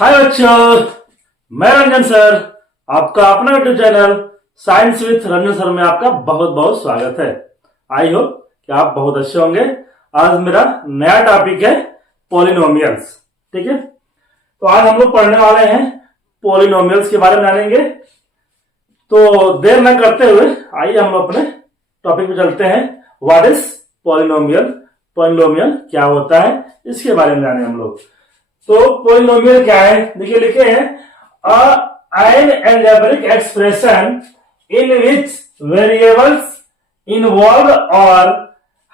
हाय बच्चों, मैं रंजन सर, आपका अपना YouTube channel science with Ranjan sir में आपका बहुत बहुत स्वागत है। आई होप कि आप बहुत अच्छे होंगे। आज मेरा नया टॉपिक है पॉलिनोमियल्स। ठीक है, तो आज हम लोग पढ़ने वाले हैं पॉलिनोमियल्स के बारे में जानेंगे। तो देर न करते हुए आइए हम लोग अपने टॉपिक पे चलते हैं। व्हाट इज पॉलिनोमियल, पॉलिनोमियल क्या होता है, इसके बारे में जाने हम लोग। तो पॉलिनोमियल क्या है, देखिए लिखे हैं an algebraic expression in which variables involved are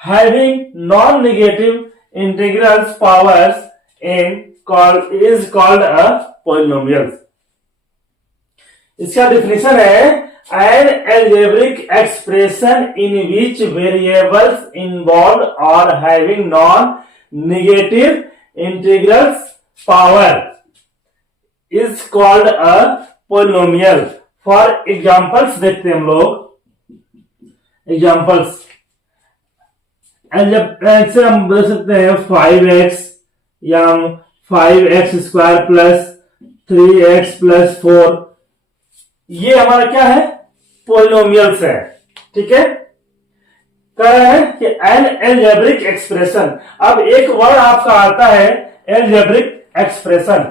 having non-negative integral powers is called a polynomial। इसका डिफिनेशन है an algebraic expression in which variables involved are having non-negative integrals power is called a polynomial। For examples देखते हैं हम लोग। Examples ऐसे हम बोल सकते हैं 5x या 5x square plus 3x plus 4, ये हमारा क्या है, पॉलिनोमियल्स है। ठीक है, कह रहे हैं कि एन एल्जेब्रिक एक्सप्रेशन। अब एक वर्ड आपका आता है algebraic expression.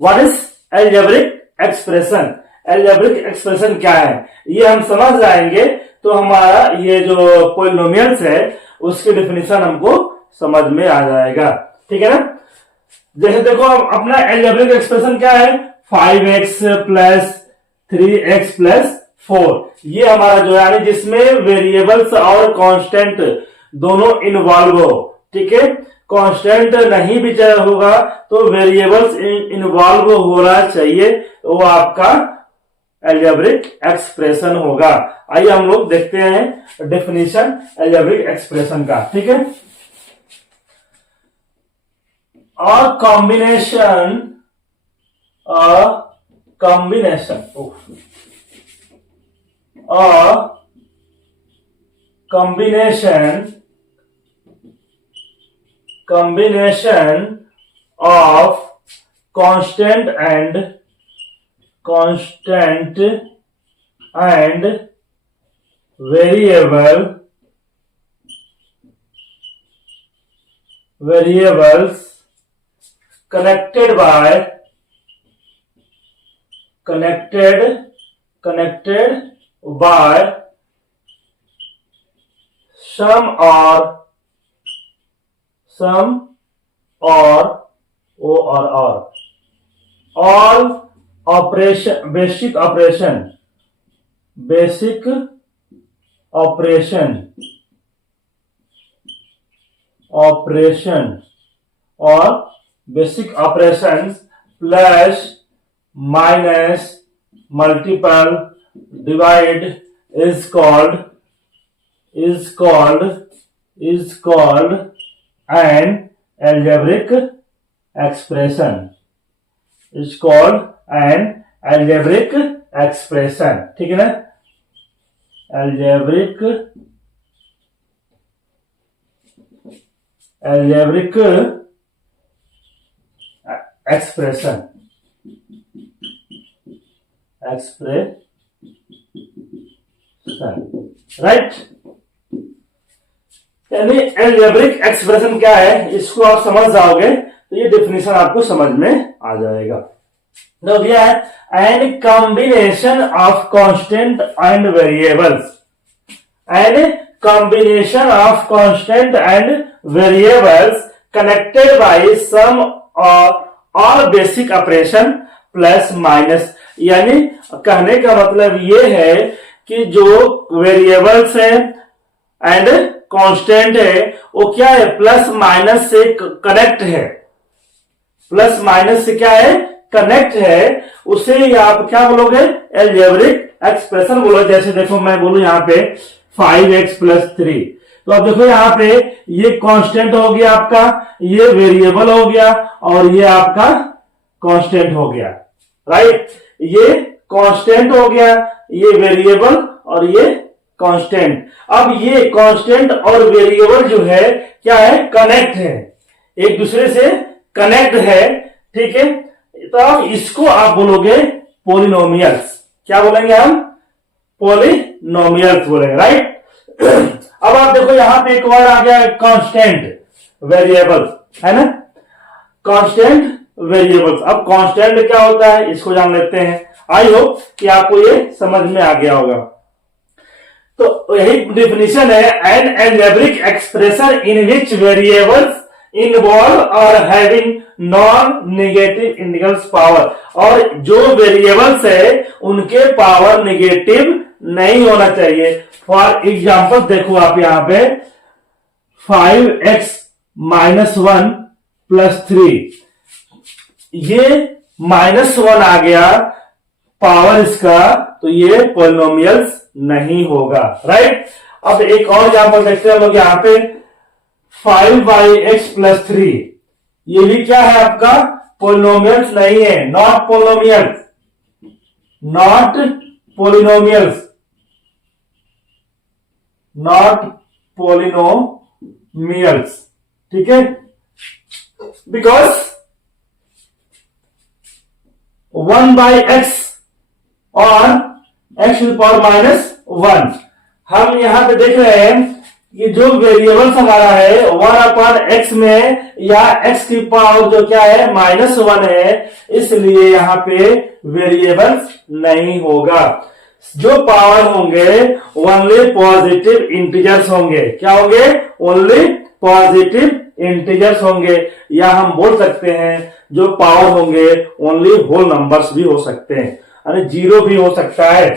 What is algebraic expression? Algebraic expression क्या है ये हम समझ जाएंगे तो हमारा ये जो पॉलिनोमियल्स है उसकी डिफिनेशन हमको समझ में आ जाएगा। ठीक है ना, जैसे देखो अपना एल्जेब्रिक एक्सप्रेशन क्या है, 5x प्लस 3x प्लस 4, ये हमारा जो है जिसमें वेरिएबल्स और कांस्टेंट दोनों इन्वॉल्व हो। ठीक है, कांस्टेंट नहीं भी होगा तो वेरिएबल्स इन्वॉल्व होना चाहिए, वो आपका एल्जेब्रिक एक्सप्रेशन होगा। आइए हम लोग देखते हैं डेफिनेशन एल्जेब्रिक एक्सप्रेशन का। ठीक है, और combination of constant and variables connected by some or all basic operations plus minus multiple divide is called an algebraic expression। is called an algebraic expression। ठीक है ना, algebraic expression राइट। यानी algebraic expression क्या है, इसको आप समझ जाओगे तो ये डेफिनेशन आपको समझ में आ जाएगा। तो दिया है an combination of constant and variables connected by some और बेसिक ऑपरेशन प्लस माइनस। यानी कहने का मतलब ये है कि जो वेरिएबल्स है एंड कांस्टेंट है वो क्या है, प्लस माइनस से कनेक्ट है। प्लस माइनस से क्या है, कनेक्ट है, उसे आप क्या बोलोगे, एल्जेब्रिक एक्सप्रेशन बोलो। जैसे देखो मैं बोलूं यहाँ पे 5x प्लस 3, तो अब देखो यहाँ पे ये कांस्टेंट हो गया आपका, ये वेरिएबल हो गया और ये आपका कांस्टेंट हो गया। राइट, ये कांस्टेंट हो गया, ये वेरिएबल और ये कांस्टेंट। अब ये कांस्टेंट और वेरिएबल जो है क्या है, कनेक्ट है, एक दूसरे से कनेक्ट है। ठीक है, तो अब इसको आप बोलोगे पोलिनोमियल्स। क्या बोलेंगे हम? पोलिनोमियल्स बोलेंगे, राइट। अब आप देखो यहां पे एक और आ गया कांस्टेंट वेरिएबल, है ना, कांस्टेंट वेरिएबल्स। अब कांस्टेंट क्या होता है इसको जान लेते हैं। आई होप कि आपको ये समझ में आ गया होगा। तो यही डिफिनेशन है, an algebraic expression in which variables involve और having non negative integrals power. और जो वेरिएबल्स है उनके पावर नेगेटिव नहीं होना चाहिए। फॉर एग्जाम्पल देखो आप यहां पे 5x - 1 + 3, ये -1 आ गया पावर इसका, तो ये पोलिनोमियल्स नहीं होगा, राइट। अब एक और एग्जाम्पल देखते हैं हम लोग यहां पे 5x + 3, ये भी क्या है आपका? पोलिनोमियल्स नहीं है, not polynomials, not polynomials, not polynomials, ठीक है। बिकॉज 1/x और x⁻⁻1, हम यहां पे देख रहे हैं कि जो वेरिएबल्स हमारा है 1/x में या x की पावर जो क्या है -1 है, इसलिए यहां पे वेरिएबल्स नहीं होगा। जो पावर होंगे ओनली पॉजिटिव इंटीजर्स होंगे। क्या होंगे? ओनली पॉजिटिव इंटीजर्स होंगे, या हम बोल सकते हैं जो पावर होंगे ओनली होल नंबर्स भी हो सकते हैं, यानी 0 भी हो सकता है।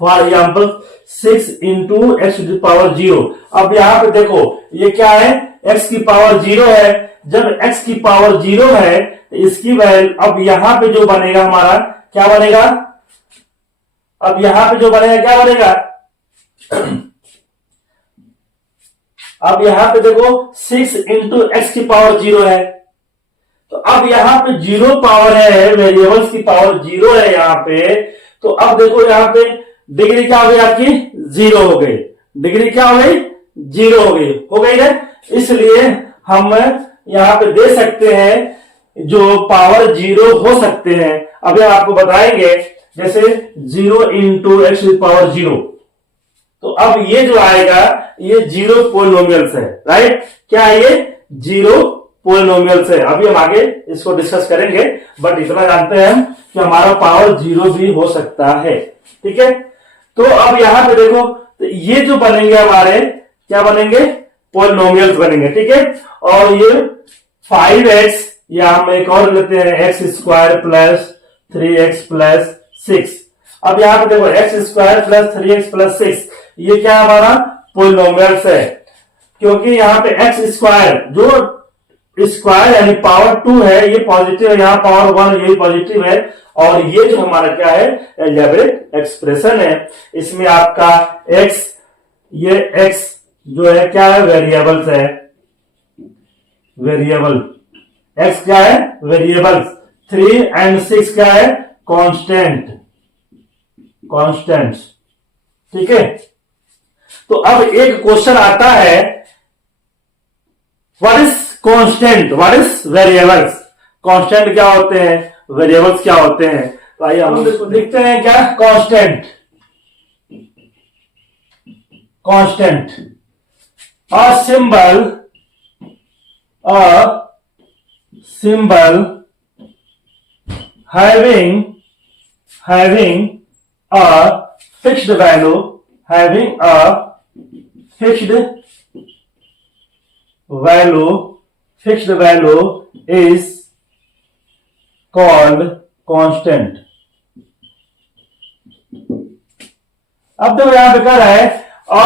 For example 6 × x⁻0। अब यहां पे देखो ये क्या है? x की पावर 0 है। जब x की पावर 0 है इसकी वैल्यू, अब यहां पे जो बनेगा हमारा क्या बनेगा? अब यहां पे जो बनेगा क्या बनेगा? अब यहां पे देखो 6 × x⁻0 है, तो अब यहां पे 0 पावर है, वेरिएबल्स की पावर 0 है यहां पे। तो अब देखो यहां पे डिग्री क्या हो गई आपकी? 0 हो गई। डिग्री क्या हो गई? 0 हो गई ना। इसलिए हम यहां पे दे सकते हैं जो पावर 0 हो सकते हैं। अभी हम आपको बताएंगे, जैसे 0 × x⁻0, तो अब ये जो आएगा ये 0 पोलिनोमियल्स है, राइट। क्या है ये? 0 पोलिनोमियल्स है। अभी हम आगे इसको डिस्कस करेंगे, बट इतना जानते हैं हम कि हमारा पावर 0 भी हो सकता है, ठीक है। तो अब यहां पे देखो, तो ये जो बनेंगे हमारे क्या बनेंगे? पोलिनोमियल्स बनेंगे, ठीक है। और ये 5x, या हम एक और लेते हैं x² + 3x + 6। अब यहां पे देखो x² + 3x + 6, ये क्या हमारा? पोलिनोमियल्स है, क्योंकि यहां पे x² जो स्क्वायर यानी पावर 2 है ये पॉजिटिव है, यहां पावर 1 ये पॉजिटिव है। और ये जो हमारा क्या है? एल्जेब्रिक एक्सप्रेशन है। इसमें आपका x, ये x जो है क्या है? वेरिएबल्स है, वेरिएबल x क्या है? वेरिएबल्स। 3 और 6 क्या है? कांस्टेंट, कांस्टेंट्स, ठीक है। तो अब एक क्वेश्चन आता है, what is constant, what is variables? Constant क्या होते हैं, वेरिएबल्स क्या होते हैं? तो आइए हम देखते हैं क्या constant. Constant, a symbol having a fixed value, having a fixed value is called constant. अब देखो यहां पे कह रहा है a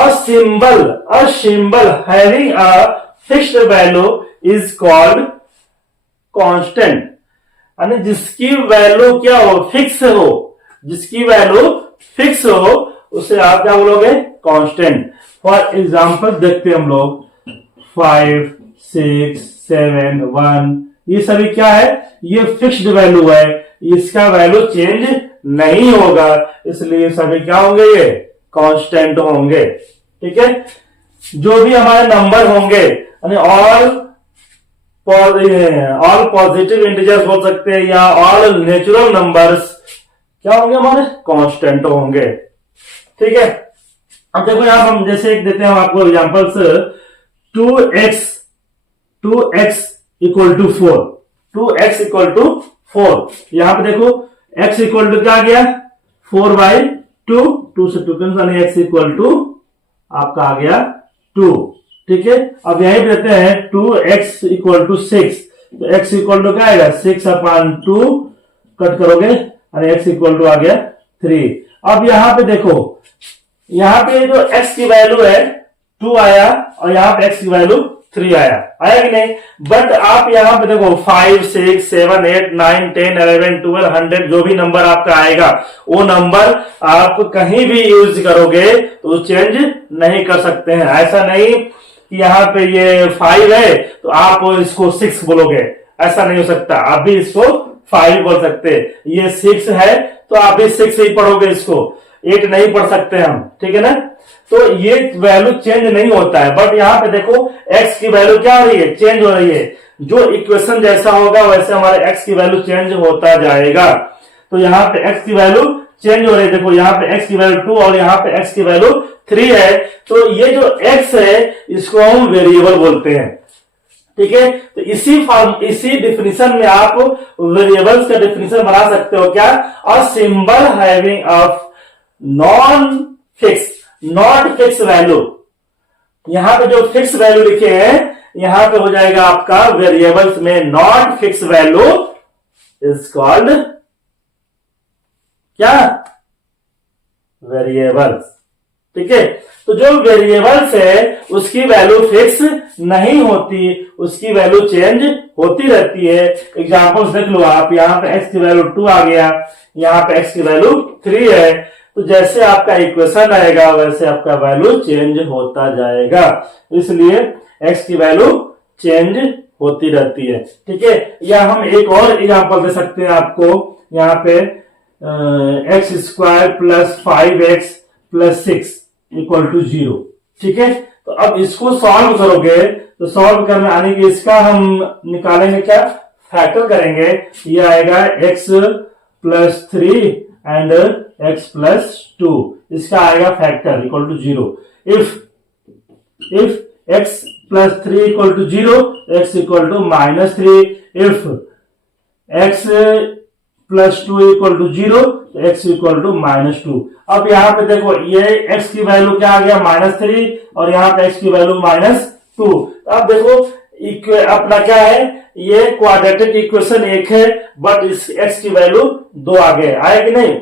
symbol having a fixed value is called constant, यानी जिसकी वैल्यू क्या हो? फिक्स हो। जिसकी वैल्यू फिक्स हो उसे आप क्या बोलोगे? कांस्टेंट। फॉर एग्जांपल देखते हैं हम लोग 5, 6, 7, 1, ये सभी क्या है? ये फिक्स्ड वैल्यू है, इसका वैल्यू चेंज नहीं होगा, इसलिए सभी क्या होंगे? ये कांस्टेंट होंगे, ठीक है। जो भी हमारे नंबर होंगे यानी ऑल ऑल पॉजिटिव इंटीजर्स हो सकते हैं या ऑल नेचुरल नंबर्स क्या होंगे, हमारे कांस्टेंट होंगे। ठीक है, अब देखो यहां हम जैसे एक देते हैं आपको examples, 2x equal to 4, 2x equal to 4। यहां पे देखो x इक्वल टू क्या आ गया, 4/2, 2 से 2 कैंसिल, x इक्वल टू आपका आ गया 2। ठीक है, अब यहीं पे देते हैं 2x इक्वल टू 6, तो x इक्वल टू क्या आएगा, 6/2 कट करोगे और x इक्वल टू आ गया 3। अब यहां पे देखो, यहां पे जो x की वैल्यू है 2 आया और यहां पे x की वैल्यू 3 आया कि नहीं। बट आप यहां पे देखो 5, 6, 7, 8, 9, 10, 11, 12, 100 जो भी नंबर आपका आएगा वो नंबर आप कहीं भी यूज करोगे तो चेंज नहीं कर सकते हैं। ऐसा नहीं कि यहाँ पे ये 5 है तो आप इसको 6 बोलोगे, ऐसा नहीं हो सकता। आप भी इसको 5 बोल सकते, ये 6 है तो आप भी 6 ही पढ़ोगे, इसको 8 नहीं पढ़ सकते हम। ठीक है ना, तो ये वैल्यू चेंज नहीं होता है। बट यहाँ पे देखो x की वैल्यू क्या हो रही है, चेंज हो रही है। जो इक्वेशन जैसा होगा वैसे हमारे x की वैल्यू चेंज होता जाएगा। तो यहाँ पे x की वैल्यू चेंज हो रही है, देखो यहाँ पे x की वैल्यू 2 और यहाँ पे x की वैल्यू 3 है। तो ये जो x है इसको हम वेरिएबल बोलते हैं। ठीक है, तो इसी डिफिनीशन में आप वेरिएबल्स का डिफिनीशन बना सकते हो क्या, a symbol having of not fix value. यहां पे जो फिक्स वैल्यू लिखे हैं यहां पे हो जाएगा आपका वेरिएबल्स में not fix value is called क्या, वेरिएबल्स। ठीक है, तो जो वेरिएबल्स है उसकी वैल्यू फिक्स नहीं होती, उसकी वैल्यू चेंज होती रहती है। एग्जांपल्स देख लो आप, यहां पे x की वैल्यू 2 आ गया, यहां पे x की वैल्यू 3 है, तो जैसे आपका इक्वेशन आएगा वैसे आपका वैल्यू चेंज होता जाएगा। इसलिए x की वैल्यू चेंज होती रहती है। ठीक है, या हम एक और एग्जांपल दे सकते हैं आपको, यहाँ पे x² + 5x + 6 = 0। ठीक है, तो अब इसको सॉल्व करोगे तो सॉल्व करने आने की इसका हम निकालेंगे क्या, फैक्टर करेंगे। ये आएगा x + 3 एंड x + 2, इसका आएगा factor = 0। If x + 3 = 0, x = -3, if x + 2 = 0, x = -2। अब यहां पे देखो ये x की वैल्यू क्या आ गया, -3 और यहां पे x की वैल्यू -2। अब देखो अपना क्या है, ये क्वाड्रेटिक इक्वेशन एक है बट इस x की वैल्यू 2 आ गए, आए कि नहीं।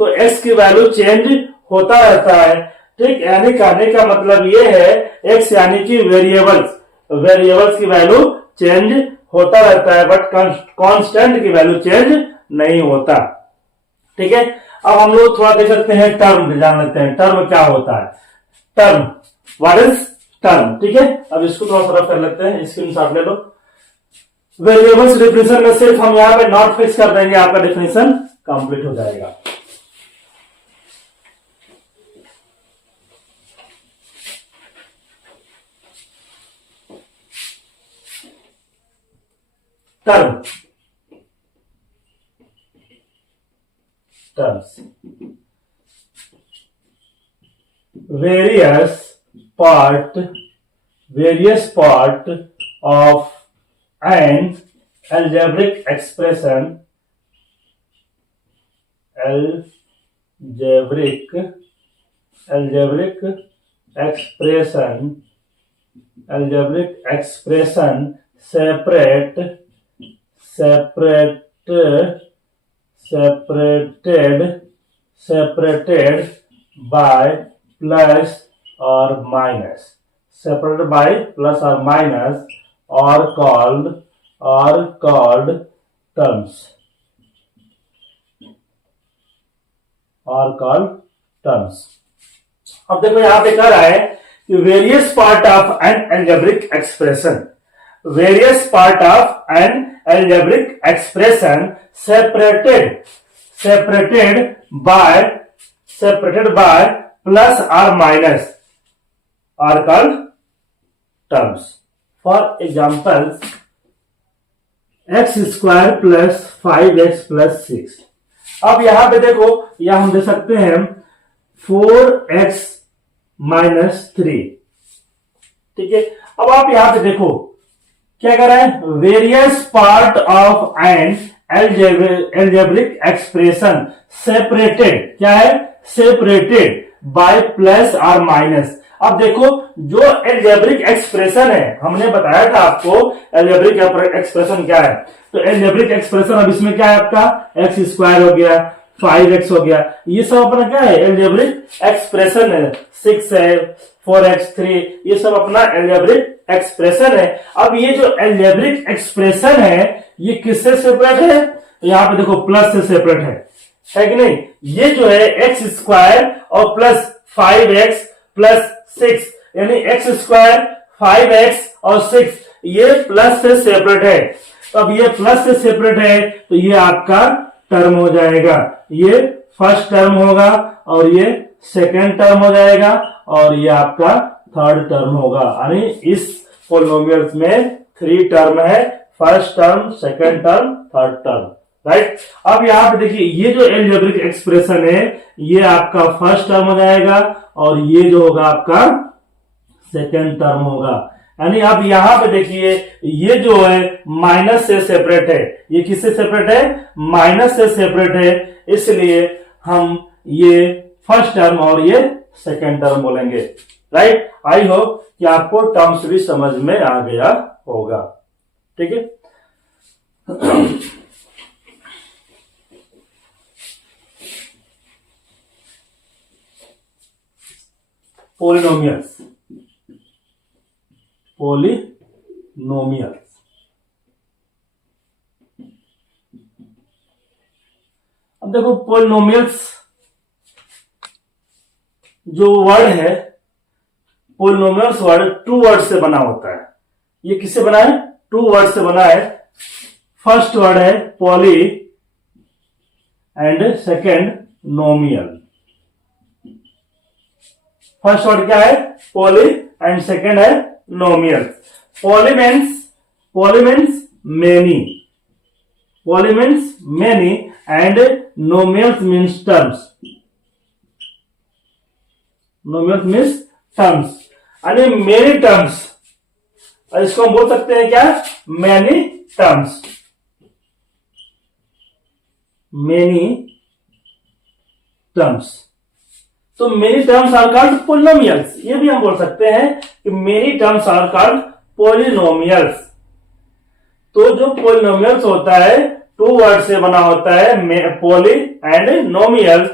तो x की वैल्यू चेंज होता रहता है। ठीक, यानी कहने का मतलब ये है x यानी कि वेरिएबल्स की वैल्यू चेंज होता रहता है बट कांस्टेंट की वैल्यू चेंज नहीं होता। ठीक है, अब हम लोग थोड़ा देख सकते हैं, टर्म जान लेते हैं, टर्म क्या होता है, टर्म, व्हाट इज टर्म। ठीक है, अब इसको थोड़ा सा रफ कर लेते हैं, स्क्रीनशॉट ले लो। वेरिएबल्स डिफिनेशन में सिर्फ हम यहां पे नॉट फिक्स कर देंगे, आपका डिफिनेशन कंप्लीट हो जाएगा। terms various part of an algebraic expression separated by plus or minus are called terms, अब देखो यहां पे कह रहा है कि various part of N algebraic expression separated by plus or minus are called terms. For examples, x square plus 5x plus 6। अब यहां पे देखो, यह हम दे सकते हैं 4x माइनस 3। ठीक है, अब आप यहां पे देखो क्या कर रहे हैं, various part of N algebraic expression separated, क्या है, सेपरेटेड बाय प्लस और माइनस। अब देखो जो एल्जेब्रिक एक्सप्रेशन है, हमने बताया था आपको एल्जेब्रिक एक्सप्रेशन क्या है। तो एल्जेब्रिक एक्सप्रेशन अब इसमें क्या है, आपका एक्स स्क्वायर हो गया, 5x हो गया, ये सब अपना क्या है, एल्जेब्रिक एक्सप्रेशन है। 6 है, 4x 3, ये सब अपना एल्जेब्रिक एक्सप्रेशन है। अब ये जो एल्जेब्रिक एक्सप्रेशन है ये किससे सेपरेट है, यहां पे देखो प्लस से सेपरेट है कि नहीं। ये जो है एक्स स्क्वायर और प्लस 5x प्लस 6, यानी एक्स स्क्वायर 5x और 6 ये प्लस से सेपरेट है। तो अब ये प्लस से सेपरेट है तो ये आपका टर्म हो जाएगा, ये फर्स्ट टर्म होगा और ये सेकेंड टर्म हो जाएगा और ये आपका थर्ड टर्म होगा। यानी इस पॉलिनोमियल्स में 3 टर्म है, first term, second term, third term, right. अब यहां पे देखिए ये जो एल्जेब्रिक एक्सप्रेशन है ये आपका फर्स्ट टर्म हो जाएगा और ये जो होगा आपका सेकेंड टर्म होगा। यानी अब यहां पे देखिए ये जो है माइनस से सेपरेट है, ये किससे सेपरेट है, माइनस से सेपरेट है, इसलिए हम ये फर्स्ट टर्म और ये सेकेंड टर्म बोलेंगे, राइट। आई होप कि आपको टर्म्स भी समझ में आ गया होगा, ठीक है। पॉलिनोमियल्स, पॉलिनोमियल्स, अब देखो पॉलिनोमियल्स जो वर्ड है, पॉलिनोमियल्स वर्ड 2 वर्ड से बना होता है। ये किससे बना है, 2 वर्ड से बना है। फर्स्ट वर्ड है poly and second nomial. First word क्या है, पॉली एंड सेकेंड है nomial. Poly means many, poly means many and nomials means terms, nomials means terms, यानी मेनी टर्म्स। इसको हम बोल सकते हैं क्या, मेनी टर्म्स, मेनी टर्म्स। तो many terms are called polynomials, ये भी हम बोल सकते हैं कि many terms are called polynomials. तो जो पॉलिनोमियल्स होता है 2 वर्ड से बना होता है, poly and nomial.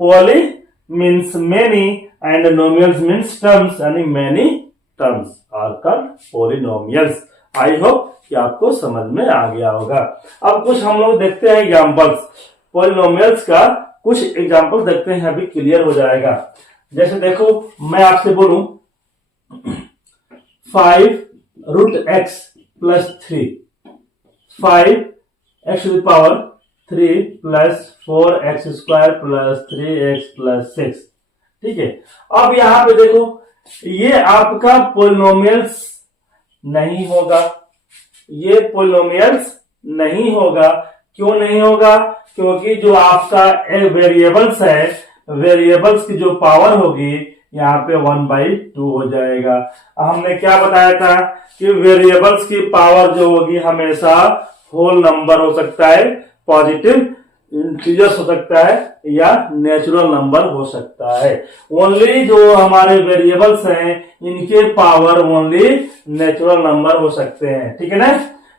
Poly means many and nomials means terms, यानी many terms are called polynomials. I hope कि आपको समझ में आ गया होगा। अब कुछ हम लोग देखते हैं एग्जांपल्स, पॉलिनोमियल्स का कुछ एग्जांपल देखते हैं, अभी क्लियर हो जाएगा। जैसे देखो मैं आपसे बोलूं 5√x plus 3, 5x to the power 3 plus 4x square plus 3x plus 6, ठीक है। अब यहां पे देखो ये आपका पॉलिनोमियल्स नहीं होगा, ये पॉलिनोमियल्स नहीं होगा। क्यों नहीं होगा, क्योंकि जो आपका वेरिएबल्स है, वेरिएबल्स की जो पावर होगी यहाँ पे 1/2 हो जाएगा। हमने क्या बताया था कि वेरिएबल्स की पावर जो होगी हमेशा होल नंबर हो सकता है, पॉजिटिव इंटीजर्स हो सकता है या नेचुरल नंबर हो सकता है। ओनली जो हमारे वेरिएबल्स हैं इनके पावर ओनली नेचुरल नंबर हो सकते हैं, ठीक है ना।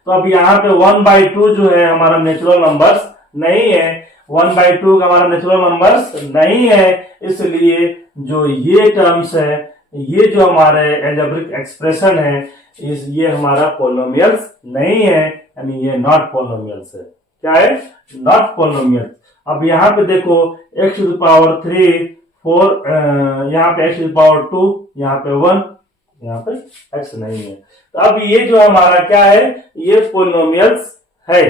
तो अब यहाँ पे 1/2 जो है हमारा नेचुरल नंबर्स नहीं है, 1/2 का हमारा नेचुरल नंबर्स नहीं है, इसलिए जो ये टर्म्स है, ये जो हमारे एल्जेब्रिक एक्सप्रेशन है, ये हमारा पॉलिनोमियल्स नहीं है, यानी ये नॉट पॉलिनोमियल्स है। क्या है, नॉट पॉलिनोमियल। अब यहाँ पे देखो x टू द पावर 3, 4, यहाँ पे x टू द पावर 2, यहाँ पे 1, यहाँ पे x नहीं है। तो अब ये जो हमारा क्या है, ये पॉलिनोमियल्स है,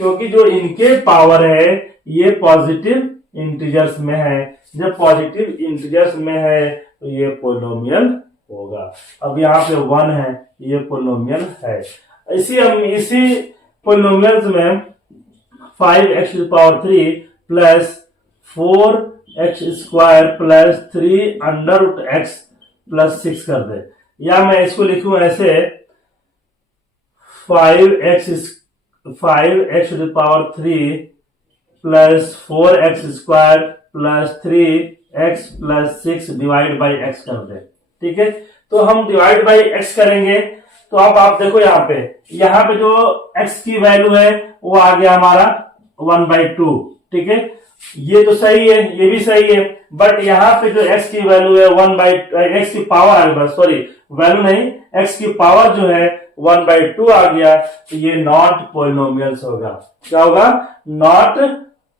क्योंकि जो इनके पावर है ये पॉजिटिव इंटीजर्स में है। जब पॉजिटिव इंटीजर्स में है तो ये पॉलिनोमियल होगा। अब यहाँ पे 1 है, ये पॉलिनोमियल है। इसी पोलिनोमियल्स में 5x³ plus 4x² plus 3√x plus 6 कर दे, या मैं इसको लिखूं ऐसे 5x³ plus 4x² plus 3x plus 6 divide by x कर दे। ठीक है, तो हम डिवाइड बाई x करेंगे, तो अब आप देखो यहाँ पे जो x की वैल्यू है वो आ गया हमारा 1/2। ठीक है, ये तो सही है, ये भी सही है, बट यहाँ पे जो x की वैल्यू है x की पावर आ गया, सॉरी वैल्यू नहीं, x की पावर जो है 1/2 आ गया, तो ये नॉट पोलिनोमियल्स होगा। क्या होगा? नॉट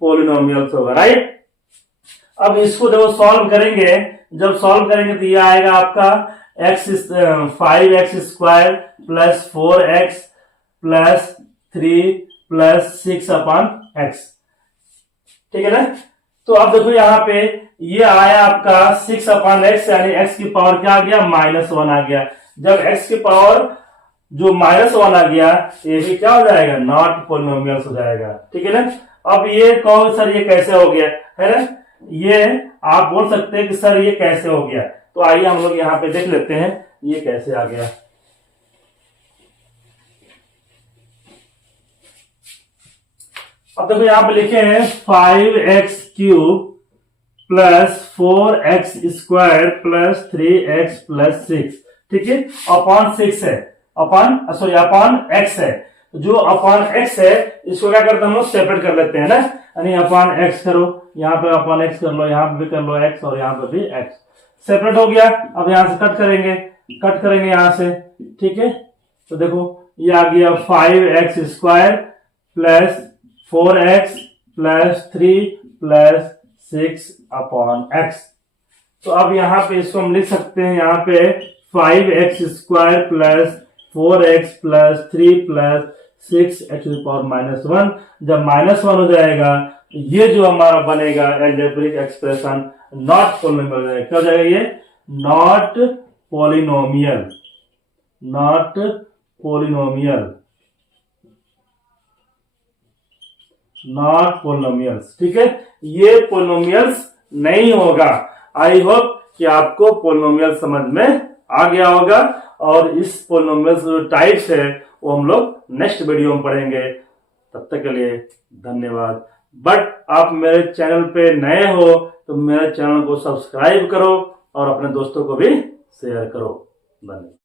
पोलिनोमियल्स होगा, राइट। अब इसको देखो सॉल्व करेंगे, जब सॉल्व करेंगे तो ये आएगा आपका 5x² plus 4x plus 3 plus 6/x। ठीक है ना, तो अब देखो यहाँ पे ये आया आपका 6/x, यानी x की पावर क्या आ गया? -1 आ गया। जब x की पावर जो -1 आ गया, ये भी क्या हो जाएगा? नॉट पोलिनोमियल्स हो जाएगा। ठीक है ना। अब ये कहो सर ये कैसे हो गया, है ना, ये आप बोल सकते हैं कि सर ये कैसे हो गया, तो आइए हम लोग यहाँ पे देख लेते हैं ये कैसे आ गया। अब देखो यहाँ पे लिखे हैं 5x³ plus 4x² plus 3x plus 6। ठीक है, अपॉन 6 है, अपॉन x है, जो अपॉन x है इसको क्या करते हैं हम लोग? सेपरेट कर लेते हैं ना, यानी अपॉन x करो, यहाँ पे अपॉन x कर लो, यहाँ पे भी कर लो x, और यहाँ पे भी x सेपरेट हो गया। अब यहाँ से कट करेंगे यहाँ से। ठीक है, तो देखो ये आ गया 5x² plus 4x plus 3 plus 6/x। तो अब यहाँ पे इसको हम लिख सकते हैं, यहाँ पे 5x² plus 4x plus 3 plus 6x⁻⁻1। जब -1 हो जाएगा तो ये जो हमारा बनेगा एल्जेब्रिक एक्सप्रेशन नॉट पोलिनोमियल। क्या हो जाएगा? ये not polynomial, not polynomial, not polynomials. ठीक है, ये पोलिनोमियल्स नहीं होगा। आई होप कि आपको पोलिनोमियल समझ में आ गया होगा, और इस पोलिनोमियल्स जो टाइप्स है वो हम लोग नेक्स्ट वीडियो में पढ़ेंगे। तब तक के लिए धन्यवाद। बट आप मेरे चैनल पे नए हो तो मेरे चैनल को सब्सक्राइब करो और अपने दोस्तों को भी शेयर करो। धन्यवाद।